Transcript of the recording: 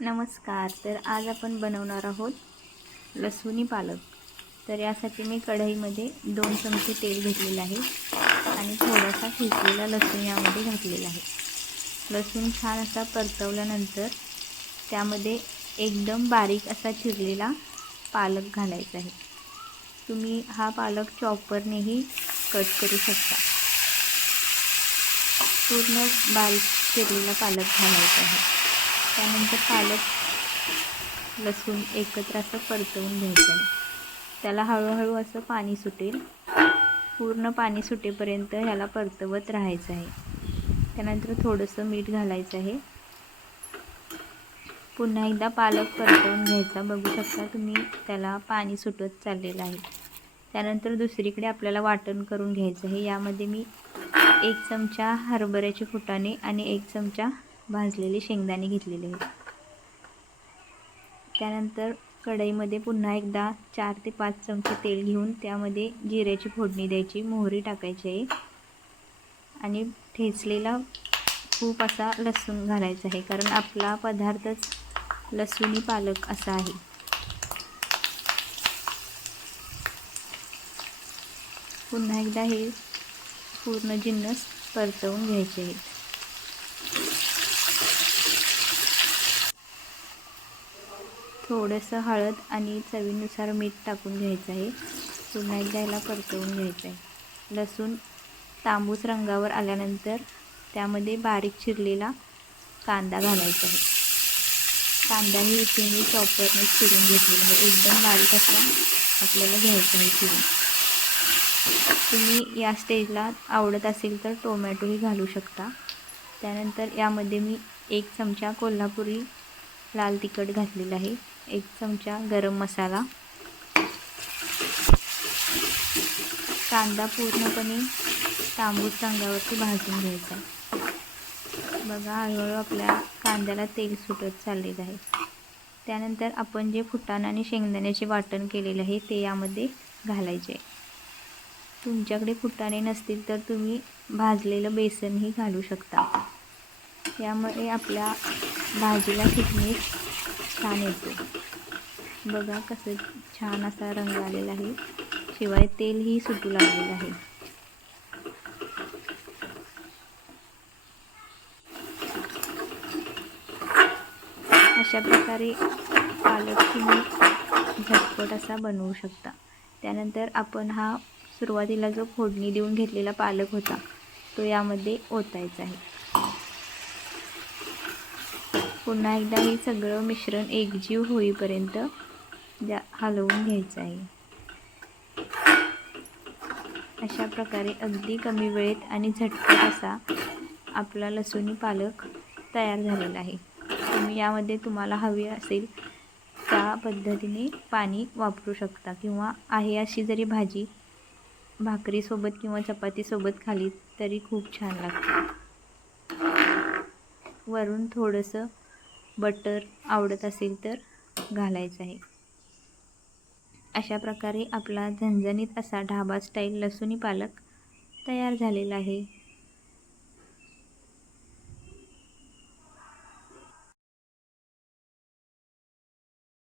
नमस्कार. तर आज आपण बनवणार आहोत लसूणी पालक. तर यासाठी मी कढईमध्ये 2 चमचे तेल घेतलेलं आहे आणि थोडासा ठेचलेला लसूण यामध्ये घातलेला आहे. लसूण छान असा परतवल्यानंतर त्यामध्ये एकदम बारीक असा चिरलेला पालक घालायचा आहे. तुम्ही हा पालक चॉपरनेही कट करू शकता. पूर्ण बारीक चिरलेला पालक घालायचा आहे. त्यानंतर पालक लसूण एकत्र असं परतवून घ्यायचं आहे. त्याला हळूहळू असं पाणी सुटेल. पूर्ण पाणी सुटेपर्यंत ह्याला परतवत राहायचं आहे. त्यानंतर थोडंसं मीठ घालायचं आहे. पुन्हा एकदा पालक परतवून घ्यायचा. बघू शकता तुम्ही त्याला पाणी सुटत चाललेलं आहे. त्यानंतर दुसरीकडे आपल्याला वाटण करून घ्यायचं आहे. यामध्ये मी 1 चमचा हरभऱ्याचे फुटाणे आणि 1 चमचा भाजलेले शेंगदाणे घेतलेले आहेत. त्यानंतर कढईमध्ये पुन्हा एकदा 4 ते 5 चमचे तेल घेऊन त्यामध्ये जिऱ्याची फोडणी द्यायची, मोहरी टाकायची आहे आणि ठेचलेला खूप असा लसूण घालायचा आहे, कारण आपला पदार्थच लसूणी पालक असा आहे. पुन्हा एकदा हे पूर्ण जिन्नस परतवून घ्यायचे आहेत. थोडंसं हळद आणि चवीनुसार मीठ टाकून घ्यायचं आहे. पुन्हा एकदा याला परतवून घ्यायचं आहे. लसूण तांबूस रंगावर आल्यानंतर त्यामध्ये बारीक चिरलेला कांदा घालायचा आहे. कांदाही इथे मी चॉपरने चिरून घेतलेला आहे. एकदम बारीक असा आपल्याला घ्यायचा आहे चिरून. तुम्ही या स्टेजला आवडत असेल तर टोमॅटोही घालू शकता. त्यानंतर यामध्ये मी 1 चमचा कोल्हापुरी लाल तिखट घातलेला आहे, 1 चमचा गरम मसाला. कांदा पूर्णपणे तांबूस रंगावरती भाजून घ्यायचा. बघा, हळूहळू आपल्या कांद्याला तेल सुटत चाललेलं आहे. त्यानंतर आपण जे फुटाणा आणि शेंगदाण्याचे वाटण केलेले आहे ते यामध्ये घालायचे. तुमच्याकडे फुटाणे नसतील तर तुम्ही भाजलेलं बेसनही घालू शकता. यामुळे आपल्या भाजीला थिकनेस छान येतो. बघा कसं छान असा रंग आलेला आहे, शिवाय तेलही सुटू लागलेलं आहे. अशा प्रकारे पालक तुम्ही झटपट असा बनवू शकता. त्यानंतर आपण हा सुरुवातीला जो फोडणी देऊन घेतलेला पालक होता तो यामध्ये ओतायचा आहे. पुन्हा एकदा हे सगळं मिश्रण एकजीव होईपर्यंत हलवून घ्यायचं आहे. अशा प्रकारे अगदी कमी वेळेत आणि झटपट असा आपला लसूणी पालक तयार झालेला आहे. तुम्ही यामध्ये तुम्हाला हवी असेल त्या पद्धतीने पाणी वापरू शकता, किंवा आहे अशी जरी भाजी भाकरीसोबत किंवा चपातीसोबत खाली तरी खूप छान लागते. वरून थोडंसं बटर आवडत असेल तर घालायचं आहे. अशा प्रकारे आपला झणझणीत असा ढाबा स्टाईल लसूणी पालक तयार झालेला आहे.